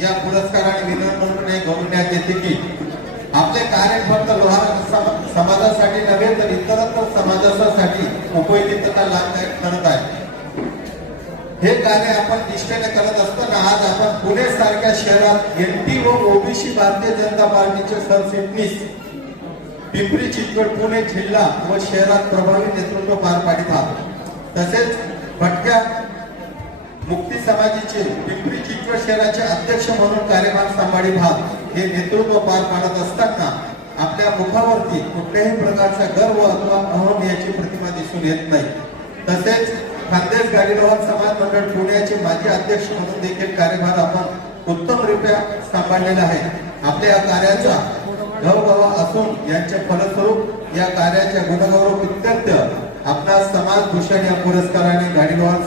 या पुरस्काराने विनम्रपणे गौरवण्यात येते की आपले कार्य फक्त लोहार समाजासाठी नव्हे तर इतरत्र समाजासाठी उपयोगी लाभदायक ठरत आहे. हे कार्य आपण निष्ठेने करत असताना आज आपण पुणे सारख्या शहरात एनटी व ओबीसी भारतीय जनता पार्टीचे सरचिटणीस पिंपरी चिंचवड पुणे जिल्हा व शहरात प्रभावी नेतृत्व पार पाडित आहोत. तसेच भटक्या मुक्ती समाजाचे पिंपरी चिंचवड शहराचे अध्यक्ष म्हणून कार्यभार सांभाळीत आहात हे नेतृत्व पार पाडत असताना आपल्या मुखावरती कुठल्याही प्रकारचा गर्व अथवा अहम याची प्रतिमा दिसून येत नाही. तसेच खानदेश गाडीवाहन समाज मंडळ पुण्याचे माजी अध्यक्ष म्हणून देखील कार्यभार आपण उत्तमरित्या सांभाळलेला आहे. आपल्या या कार्याचा गौरव असून यांचे फलस्वरूप या कार्याच्या गुणगौरव इत्यर्थ आपला समाज भूषण या पुरस्काराने गाडीवाहन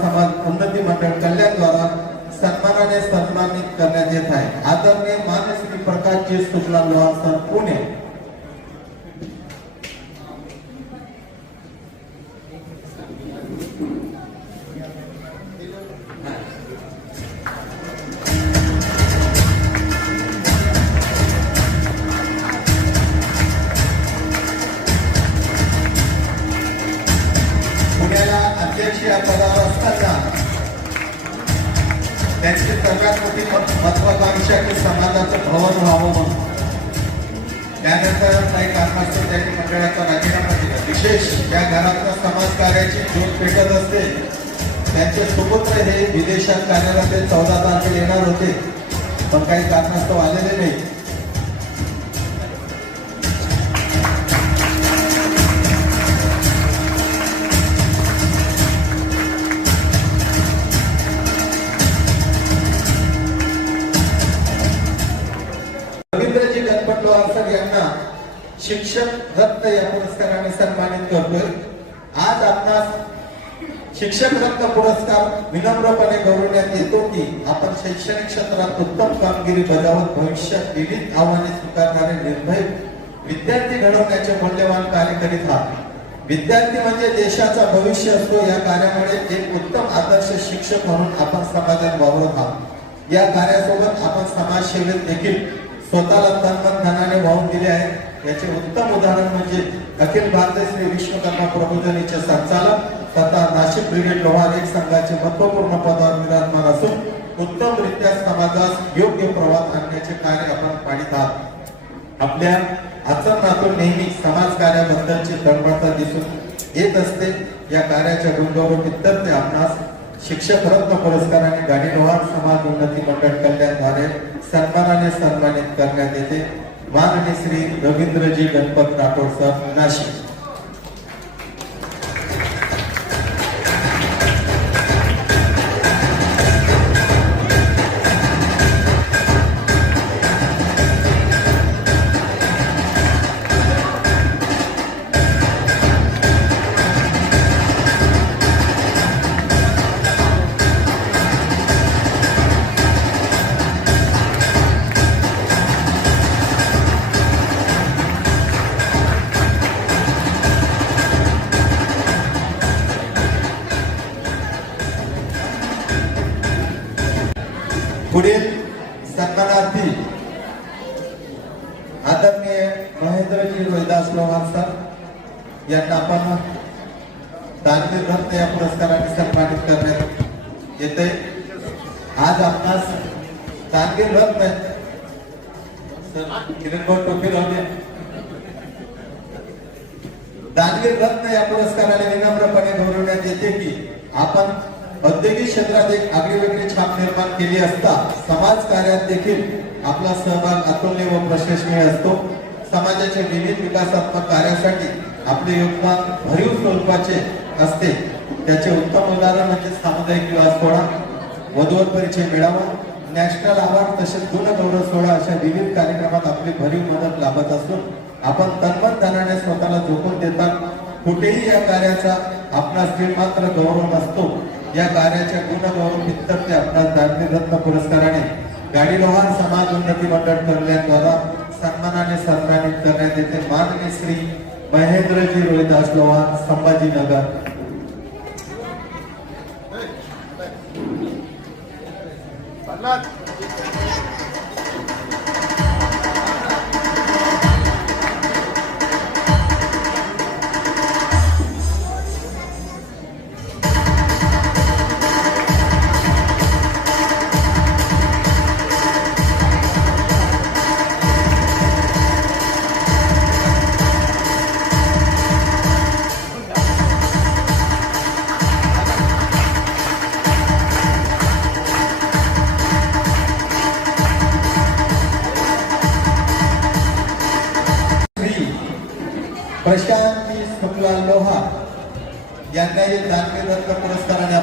समाज उन्नती मंडळ कल्याणद्वारा सन्मानाने सन्मानित करण्यात येत आहे. आदरणीय मानश्री प्रकाशजी शुक्ला लोहार सर पुणे. पुण्याला अध्यक्ष पदावर असताना त्यांची सर्वात मोठी महत्वाकांक्षा की समाजाचं भवन व्हावं म्हणून. त्यानंतर काही कारणास्तव त्यांनी मंडळाचा राजीनामा दिला. विशेष या घरातल्या समाजकार्याची जोड पेटत असते त्यांचे सुपुत्र हे विदेशात कार्यरत ते चौदा तारखेला येणार होते. पण काही कारणास्तव आलेले नाही. सन्मानित करतोय. आज आपणास शिक्षक रत्न पुरस्कार विनम्रपणे गौरवण्यात येतो की आपण शैक्षणिक क्षेत्रात उत्तम कामगिरी बजावत भविष्यात विविध आव्हाने स्वीकारणारे निर्भय विद्यार्थी घडवण्याचे मूल्यवान कार्य करीत आहात. विद्यार्थी म्हणजे देशाचा भविष्य असतो. या कार्यामुळे एक उत्तम आदर्श शिक्षक म्हणून आपण समाजात वावरत आहात. या कार्यासोबत आपण समाजसेवेत देखील स्वतःला तन्मन धनाने वाहून दिले आहे. याचे उत्तम उदाहरण म्हणजे अखिल भारतीय विश्वकर्मा प्रबोधनीचे संचालक तथा नाशिक ब्रिगेड लोहार एक संघाचे महत्त्वपूर्ण पदावर विराजमान असून उत्तमरित्या समाजास योग्य प्रवाह आणण्याचे कार्य आपण पाडित आहात. आपल्या आचरणातून नेहमी समाज कार्याबद्दलची तळमळता दिसून येत असते. या कार्याच्या गुणगौरव इत्यर्थ आपणास शिक्षक रत्न पुरस्काराने गाडी लोहार समाज उन्नती मंडळ कल्याणद्वारे सन्मानाने सन्मानित करण्यात येते. माननीय श्री रवींद्रजी गणपत राठोड सर नाशिक. पुढील सन्मानार्थी आदरणीय महेंद्रजी रोहिदास लोहार सर यांना आपण दानवीर रत्न या पुरस्काराने सन्मानित करण्यात येते. आज आपणास दानवीर रत्न किरणभाऊ टोपे लावले दानवीर रत्न या पुरस्काराने विनम्रपणे गौरवण्यात येते की आपण औद्योगिक क्षेत्रात एक आगळीवेगळी छाप निर्माण केली असता समाज कार्यात देखील आपला सहभाग अतुलनीय व प्रशंसनीय असतो. समाजाच्या विविध विकासात्मक कार्यासाठी आपले योगदान भरीव स्वरूपाचे असते. त्याचे उत्तम उदाहरण म्हणजे सामुदायिक विवाह सोहळा वधूवर परिचय मिळावा नॅशनल अवॉर्ड तसेच गुणगौरव सोहळा अशा विविध कार्यक्रमात आपली भरीव मदत लाभत असून आपण तन्मन धनाने स्वतःला झोपून देतात कुठेही या कार्याचा आपणास मात्र गौरव नसतो. या कार्याच्या गुणगौरव इत्यर्थ आपणास दानवीर पुरस्काराने गाडी लोहार समाज उन्नती मंडळ कल्याणद्वारा सन्मानाने सन्मानित करण्यात येते. माननीय श्री महेंद्रजी रोहिदास लोहार संभाजीनगर. श्री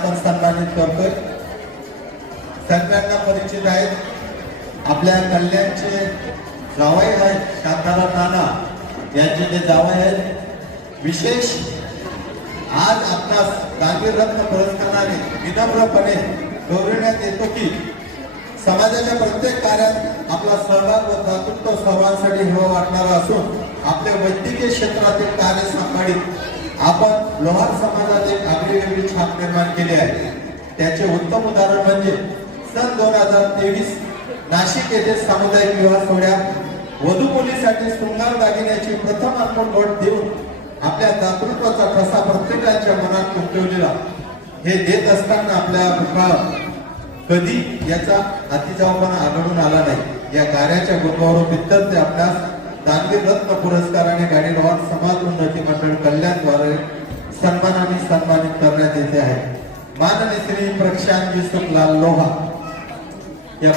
आपण सन्मानित करतोय. सगळ्यांना परिचित आहेत. आपल्या कल्याणचे जावई आहेत शांताराम नाना यांचे ते जावई आहेत. विशेष आज आपणास दानवीर रत्न पुरस्काराने विनम्रपणे गौरवण्यात येतो की समाजाच्या प्रत्येक कार्यात आपला सहभाग व दातृत्व सर्वांसाठी हवा वाटणारा असून आपल्या वैद्यकीय क्षेत्रातील कार्य सांभाळीत आपण लोहार समाजात एक आगळीवेगळी छाप निर्माण केली आहे. त्याचे उत्तम उदाहरण म्हणजे सन दोन हजार तेवीस नाशिक येथे सामुदायिक विवाह सोहळ्यात वधू मुलीसाठी शृंगार दागिन्याची प्रथम अर्पण घट देऊन आपल्या दातृत्वाचा ठसा प्रत्येकाच्या मनात उमटवलेला हे देत असताना आपल्या मुखावर कधी याचा अतिजावपणा आढळून आला नाही. या कार्याच्या गुणगौरव पित्तर ते आपल्यास दानवीर रत्न पुरस्काराने गाडीवार समाज उन्नती मंडळ कल्याणद्वारे सन्मानाने सन्मानित करण्यात येते आहे. माननीय श्री प्रक्षांत सुखलाल लोहा. या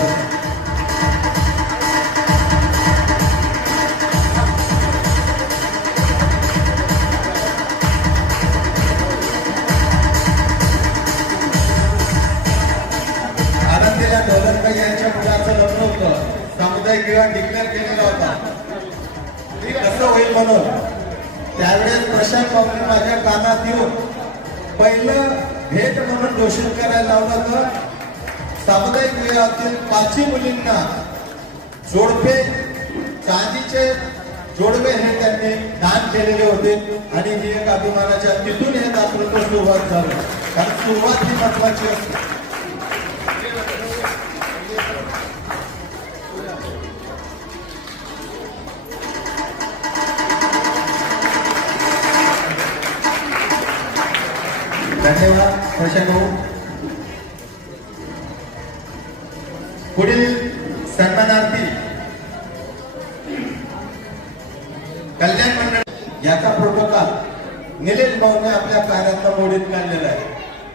आनंदीला ढोलरबाई यांच्या मुलाचं लग्न होतं. सामुदायिक विवाह डिक्लेअर केलेला होता. ते होईल म्हणून. त्यावेळेस प्रशांत भाऊने माझ्या कानात येऊन पहिलं भेट म्हणून घोषित करायला लावलं तर सामुदायिक विवाहातील पाचही मुलींना जोडपे चांदीचे जोडवे हे त्यांनी दान केलेले होते आणि ही एक अभिमानाच्या तिथून हे दातृत्व सुरुवात झालं. कारण सुरुवात ही महत्वाची असते. धन्यवाद प्रशांत भाऊ. पुढील सन्मानार्थी कल्याण मंडळ याचा प्रोटोकॉल निलेश भाऊने आपल्या कार्यातला मोडीत काढलेला आहे.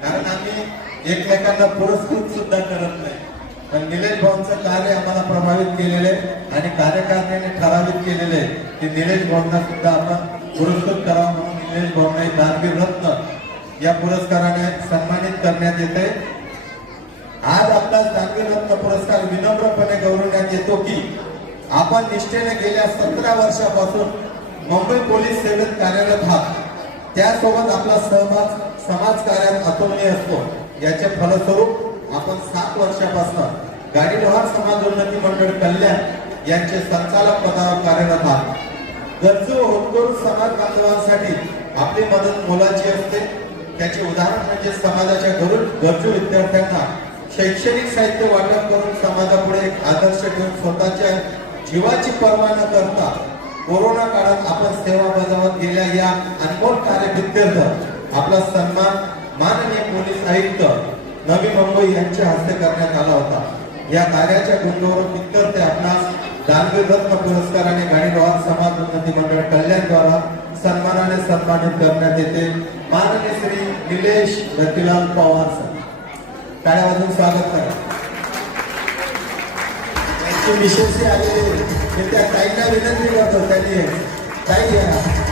कारण आम्ही एकमेकांना पुरस्कृत सुद्धा करत नाही. पण निलेश भाऊंचं कार्य आम्हाला प्रभावित केलेलं आहे आणि कार्यकारिणीने ठरावित केलेले आहे की निलेश भाऊंना सुद्धा आपण पुरस्कृत करावा म्हणून निलेश भाऊंना एक दानवीर रत्न या पुरस्काराने सन्मानित करण्यात येते आज आपला दानवीर रत्न पुरस्कार विनम्रपणे गौरवण्यात येतो की आपण निष्ठेने गेल्या सतरा वर्षापासून मुंबई पोलीस सेवेत कार्यरत आहात. त्यासोबत आपला सहभाग समाज कार्यात अतुलनीय असतो. याचे फलस्वरूप आपण सात वर्षापासून गाडी लोहार समाज उन्नती मंडळ कल्याण यांचे संचालक पदावर कार्यरत आहात. गरजू होतकरू समाज बांधवांसाठी आपली मदत मोलाची असते. त्याचे उदाहरण म्हणजे समाजाच्या घरून गरजू विद्यार्थ्यांना शैक्षणिक साहित्य वाटप करून समाजापुढे एक आदर्श ठेवून स्वतःच्या जीवाची पर्वा न करता कोरोना काळात आपण सेवा बजावत गेल्या या अनमोल कार्यपित्यर्थ आपला सन्मान माननीय पोलीस आयुक्त नवी मुंबई यांच्या हस्ते करण्यात आला होता. या कार्याच्या गुणगौरव पित्तर्थ आपणास दानवीर रत्न पुरस्काराने गाडीवार समाज उन्नती मंडळ कल्याणद्वारा सन्मानाने सन्मानित करण्यात येते. माननीय श्री निलेश दत्तीलाल पवार सर. टाळ्या वाजून स्वागत करा. विशेष आलेले त्या ताईंना विनंती करतो त्यांनी ताई घ्या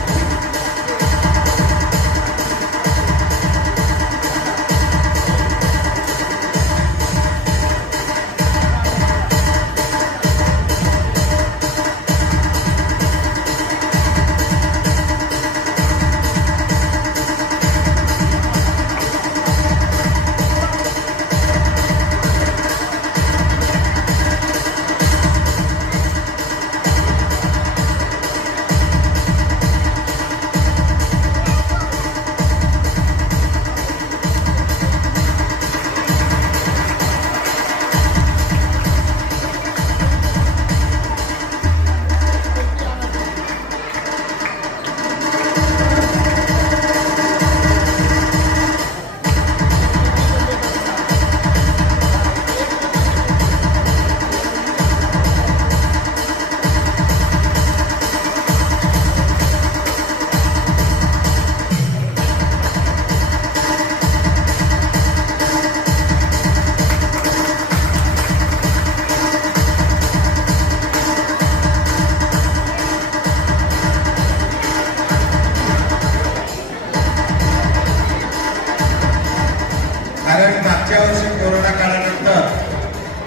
मागच्या वर्षी कोरोना काळानंतर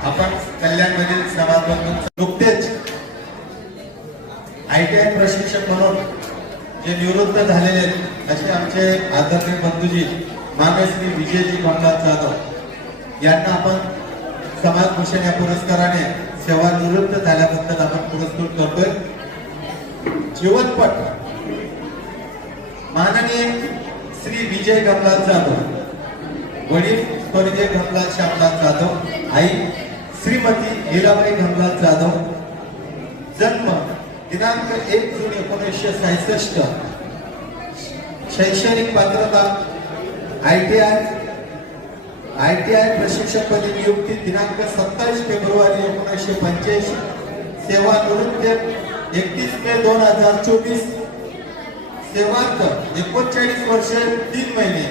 आपण कल्याणमधील समाज बंधू नुकतेच आयटीआय प्रशिक्षक म्हणून जे निवृत्त झालेले आहेत असे आमचे आदरणीय बंधूजी माननीय श्री विजयजी कमलाथ जाधव यांना आपण समाजभूषण या पुरस्काराने सेवानिवृत्त झाल्याबद्दल आपण पुरस्कृत करतोय. जीवनपट. माननीय श्री विजय गमनाथ जाधव वडील स्वर्गीय कमलाथ श्यामनाथ जाधव आई श्रीमती लीलाबाई कमलाथ जाधव. जन्म दिनांक एक जून एकोणीसशे सहासष्ट. शैक्षणिक पात्रता I T I. I T I प्रशिक्षकपदी नियुक्ती दिनांक सत्तावीस फेब्रुवारी एकोणीसशे पंच्याऐंशी. सेवा निवृत्त एकतीस मे दोन हजार चोवीस. सेवांत एकोणचाळीस वर्ष तीन महिने.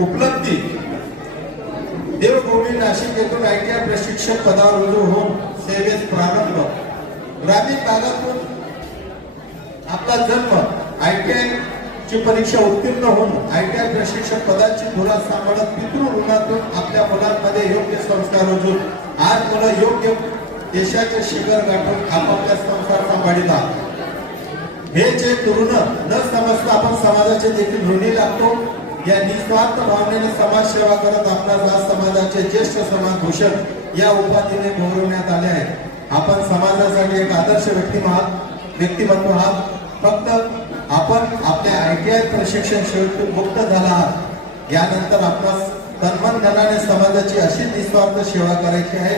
उपलब्धी देवभूमी नाशिक येथून आय टी प्रशिक्षक पदावर रुजू होऊन सेवेस प्रारंभ. ग्रामीण भागातून आपला जन्म आय टी आय ची परीक्षा उत्तीर्ण होऊन आय टी प्रशिक्षक पदाची धुरा सांभाळत पितृऋणातून आपल्या मुलांमध्ये योग्य संस्कार रुजून आज मुलं योग्य देशाचे शिखर गाठून आपापल्या संस्कार सांभाळिला हे जे तरुण न समजता आपण समाजाचे देखील ऋणी लागतो. या निस्वार्थ भावनेने समाजसेवा करत आपणास आज समाजाचे ज्येष्ठ समाज भूषण या उपाधीने गौरवण्यात आले आहे आपण समाजासाठी एक आदर्श व्यक्ती आहात व्यक्तिमत्व आहात. फक्त आपण आपल्या आय टी आय प्रशिक्षण सेवेतून मुक्त झाला आहात. यानंतर आपणास तन्मन धनाने समाजाची अशी निस्वार्थ सेवा करायची आहे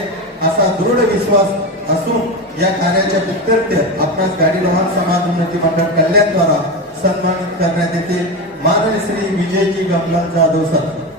असा दृढ विश्वास असून या कार्याच्या प्रत्यर्थ आपणास गाडी समाज उन्नती मंडळ कल्याणद्वारा सन्मानित करण्यात येते माननीय श्री विजयजी गमला जाधव सर.